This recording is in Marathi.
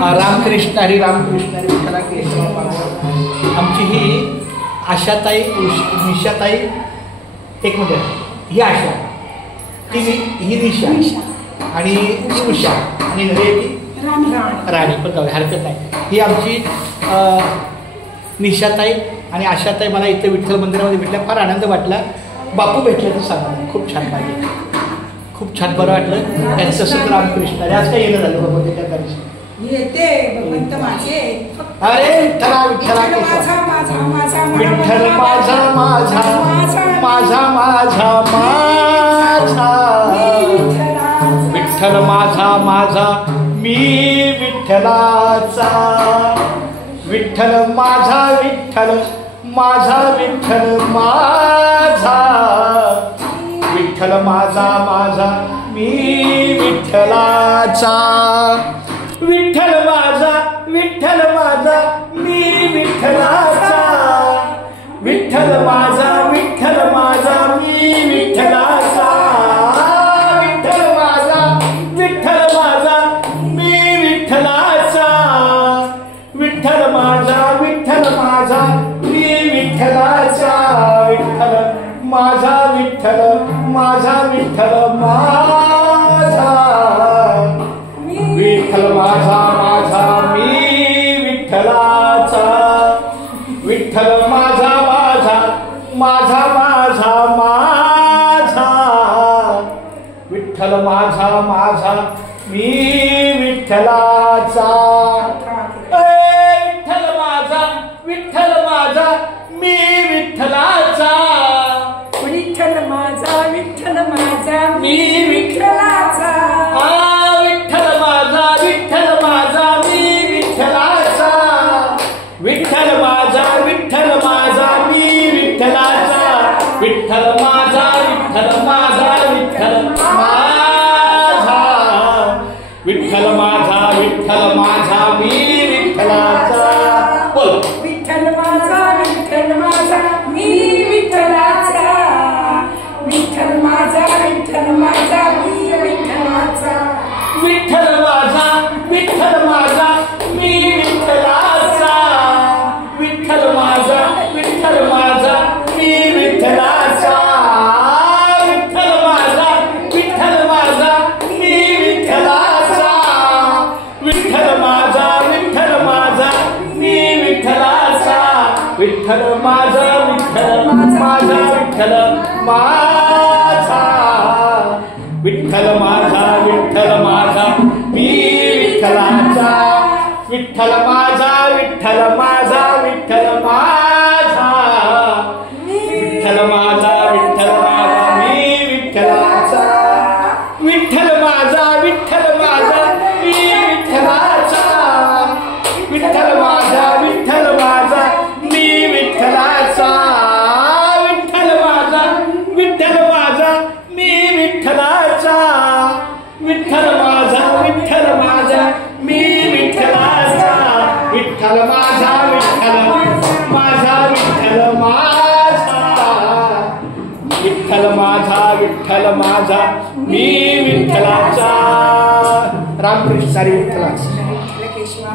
रामकृष्ण हरी रामकृष्ण हरी विठ्ठला केशव पांडुरंग. आमची ही आशाताई निशाताई, एक मिनिट, ही आशा, ही निशा आणि ती उषा आणि घरी ती राणी, पण जाऊ हरकत नाही. ही आमची निशाताई आणि आशाताई. मला इथं विठ्ठल मंदिरामध्ये भेटल्या, फार आनंद वाटला. बापू भेटले तर सांगा, खूप छान पाहिजे, खूप छान बरं वाटलं. त्यांचं सुद्धा रामकृष्ण अरे आज काय येणं झालं बाबा ते त्या दिवशी येते भगवंत माझे. अरे विठ्ठला विठ्ठला माझा माझा माझा विठ्ठल माझा माझा माझा माझा माझा विठ्ठल माझा माझा मी विठ्ठलाचा. विठ्ठल माझा विठ्ठल माझा विठ्ठल माझा विठ्ठल माझा माझा मी विठ्ठलाचा. विठ्ठल माझा विठ्ठल माझा मी विठ्ठलाचा. विठ्ठल माझा विठ्ठल माझा मी विठ्ठलाचा. विठ्ठल माझा विठ्ठल माझा मी विठ्ठलाचा. विठ्ठल माझा विठ्ठल माझा मी विठ्ठलाचा. विठ्ठल माझा विठ्ठल माझा विठ्ठल माझा. विठ्ठल माझा माझा मी विठ्ठलाचा. विठ्ठल माझा माझा माझा माझा माझा. विठ्ठल माझा माझा मी विठ्ठलाचा. विठ्ठल माझा विठ्ठल माझा मी विठ्ठलाचा. विठ्ठल माझा विठ्ठल माझा मी विठ्ठलाचा. विठ्ठल माझा विठ्ठल माझा मी विठ्ठलाचा. विठ्ठल माझा विठ्ठल माझा मी विठ्ठलाचा. विठ्ठल माझा विठ्ठल माझा विठ्ठल माझा. विठ्ठल माझा विठ्ठल माझा मी विठ्ठलाचा. बोल. विठ्ठल माझा विठ्ठल माझा मी विठ्ठलाचा. विठ्ठल माझा विठ्ठल माझा मी विठ्ठलाचा. विठ्ठल माझा विठ्ठल माझा मी विठ्ठलाचा. विठ्ठल माझा विठ्ठल माझा मी विठ्ठलाचा. विठ्ठल माझा विठ्ठल माझा मी विठ्ठलाचा. विठ्ठल माझा विठ्ठल माझा मी विठ्ठलाचा. विठ्ठल माझा विठ्ठल माझा विठ्ठल माझा. विठ्ठल माझा विठ्ठल माझा मी विठ्ठलाचा. विठ्ठल माझा विठ्ठल माझा विठ्ठल माझा. विठ्ठल माझा विठ्ठल माझा मी विठ्ठलाचा. विठ्ठल माझा विठ्ठल माझा मी विठ्ठलाचा. विठ्ठल माझा विठ्ठल माझा मी विठ्ठलाचा. विठ्ठल माझा विठ्ठल माझा मी विठ्ठलाचा. विठ्ठल माझा विठ्ठल माझा मी विठ्ठलाचा. विठ्ठल माझा विठ्ठल माझा विठ्ठल माझा. विठ्ठल माझा विठ्ठल माझा मी विठ्ठलाचा. रामकृष्ण हरी विठ्ठलाचा.